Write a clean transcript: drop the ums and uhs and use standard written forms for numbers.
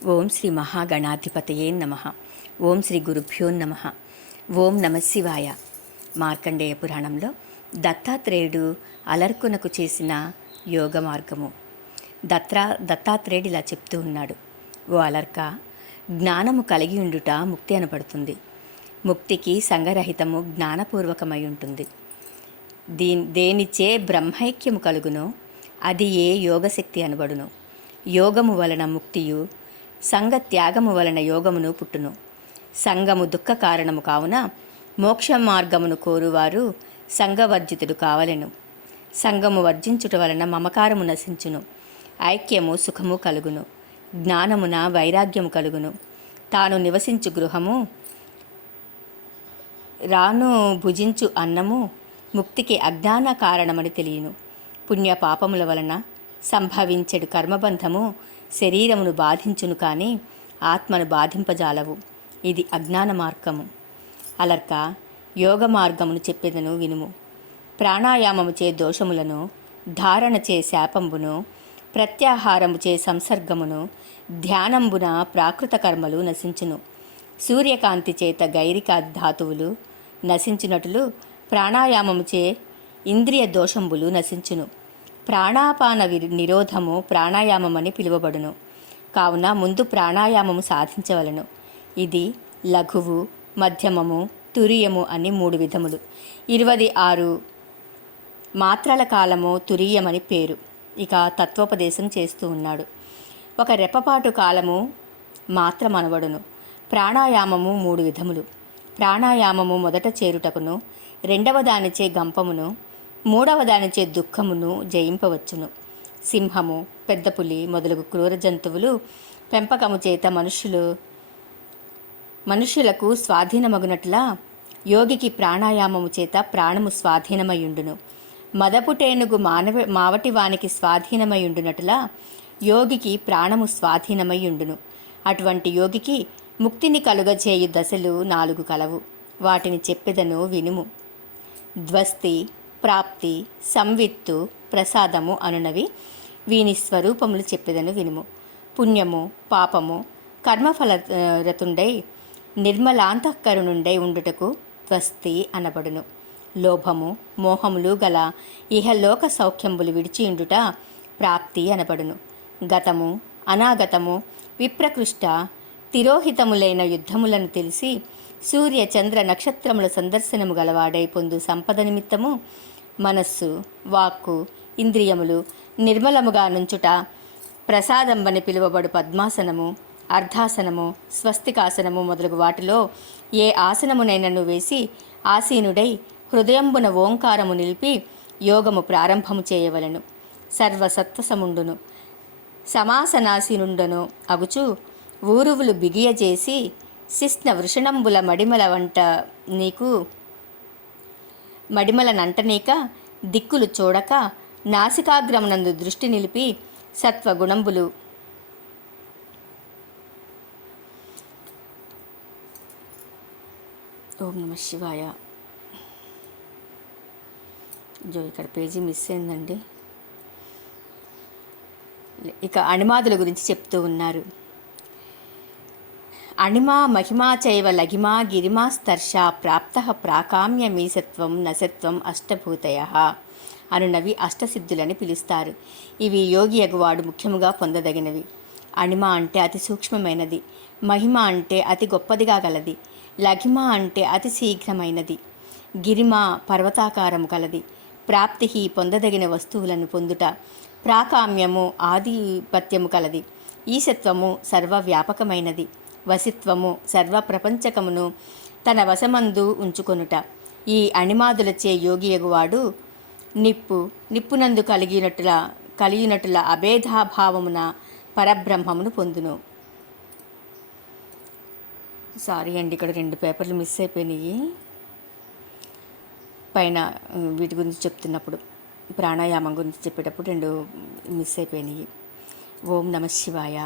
ఓం శ్రీ మహాగణాధిపతయే నమ. ఓం శ్రీ గురుభ్యో నమ. ఓం నమ శివాయ. మార్కండేయ పురాణంలో దత్తాత్రేయుడు అలర్కునకు చేసిన యోగ మార్గము. దత్తాత్రేయుడు ఇలా చెప్తూ ఉన్నాడు. ఓ అలర్క, జ్ఞానము కలిగి ఉండుట ముక్తి అనబడుతుంది. ముక్తికి సంగరహితము జ్ఞానపూర్వకమై ఉంటుంది. దేనిచే బ్రహ్మైక్యము కలుగునో అది ఏ యోగశక్తి అనబడును. యోగము వలన ముక్తియు, సంగ త్యాగము వలన యోగమును పుట్టును. సంగము దుఃఖ కారణము కావున మోక్ష మార్గమును కోరువారు సంగవర్జితుడు కావలెను. సంగము వర్జించుట వలన మమకారము నశించును. ఐక్యము సుఖము కలుగును. జ్ఞానమున వైరాగ్యము కలుగును. తాను నివసించు గృహము, రాను భుజించు అన్నము ముక్తికి అజ్ఞాన కారణమని తెలియను. పుణ్య పాపముల వలన సంభవించెడు కర్మబంధము శరీరమును బాధించును కానీ ఆత్మను బాధింపజాలవు. ఇది అజ్ఞాన మార్గము. అలర్క, యోగ మార్గమును చెప్పెదను వినుము. ప్రాణాయామముచే దోషములను, ధారణచే శాపంబును, ప్రత్యాహారముచే సంసర్గమును, ధ్యానంబున ప్రాకృత కర్మలు నశించును. సూర్యకాంతి చేత గైరిక ధాతువులు నశించినట్లు ప్రాణాయామముచే ఇంద్రియ దోషంబులు నశించును. ప్రాణాపాన నిరోధము ప్రాణాయామమని పిలువబడును. కావున ముందు ప్రాణాయామము సాధించవలను. ఇది లఘువు, మధ్యమము, తురియము అని 3 విధములు. 26 మాత్రల కాలము తురీయమని పేరు. ఇక తత్వోపదేశం చేస్తూ ఉన్నాడు. ఒక రెప్పపాటు కాలము మాత్రమనబడును. ప్రాణాయామము 3 విధములు. ప్రాణాయామము మొదట చేరుటకును, రెండవ దానిచే గంపమును, మూడవ దానిచే దుఃఖమును జయింపవచ్చును. సింహము, పెద్ద పులి మొదలగు క్రూర జంతువులు పెంపకము చేత మనుష్యులకు స్వాధీనమగునట్లా యోగికి ప్రాణాయామము చేత ప్రాణము స్వాధీనమయుండును. మదపుటేనుగు మావటి వానికి స్వాధీనమయుండునట్లా యోగికి ప్రాణము స్వాధీనమయుండును. అటువంటి యోగికి ముక్తిని కలుగజేయు దశలు 4 కలవు. వాటిని చెప్పెదను వినుము. ధ్వస్తి, ప్రాప్తి, సంవిత్తు, ప్రసాదము అనునవి వీని స్వరూపములు చెప్పెదను వినుము. పుణ్యము, పాపము, కర్మఫలరతుండై నిర్మలాంతఃకరునుండై ఉండుటకు ధ్వస్తి అనబడును. లోభము, మోహములు గల ఇహలోక సౌఖ్యంబులు విడిచియుండుట ప్రాప్తి అనబడును. గతము, అనాగతము, విప్రకృష్ట, తిరోహితములైన యుద్ధములను తెలిసి సూర్య చంద్ర నక్షత్రముల సందర్శనము గలవాడై పొందు సంపద నిమిత్తము మనస్సు, వాక్కు, ఇంద్రియములు నిర్మలముగా నుంచుట ప్రసాదంబని పిలువబడు పద్మాసనము, అర్ధాసనము, స్వస్తికాసనము మొదలగు వాటిలో ఏ ఆసనమునైనను వేసి ఆసీనుడై హృదయంబున ఓంకారము నిలిపి యోగము ప్రారంభము చేయవలను. సర్వసత్వసముండును. సమాసనాసీనుండును అగుచు ఊరువులు బిగియజేసి శిష్ణ వృషణంబుల మడిమలనంటనీక దిక్కులు చూడక నాసికాగ్రమునందు దృష్టి నిలిపి సత్వగుణంబులు ఓం నమ శివాయ. ఇక్కడ పేజీ మిస్ అయిందండి. ఇక అణిమాదుల గురించి చెప్తూ ఉన్నారు. అణిమా మహిమా చైవ లఘిమా గిరిమా స్పర్శ ప్రాప్త ప్రాకామ్య మీసత్వం నసత్వం అష్టభూతయ అనునవి అష్టసిద్ధులని పిలుస్తారు. ఇవి యోగి అగువాడు ముఖ్యముగా పొందదగినవి. అణిమ అంటే అతి సూక్ష్మమైనది, మహిమ అంటే అతి గొప్పదిగా గలది, లఘిమ అంటే అతి శీఘ్రమైనది, గిరిమ పర్వతాకారము కలది, ప్రాప్తి పొందదగిన వస్తువులను పొందుట, ప్రాకామ్యము ఆధిపత్యము కలది, ఈశత్వము సర్వవ్యాపకమైనది, వసిత్వము సర్వప్రపంచకమును తన వశమందు ఉంచుకొనుట. ఈ అణిమాదులచే యోగి ఎగువాడు నిప్పునందు కలిగినట్ల అభేదాభావమున పరబ్రహ్మమును పొందును. సారీ అండి, ఇక్కడ 2 పేపర్లు మిస్ అయిపోయినాయి. పైన వీటి గురించి చెప్తున్నప్పుడు, ప్రాణాయామం గురించి చెప్పేటప్పుడు 2 మిస్ అయిపోయినాయి. ఓం నమ శివాయ.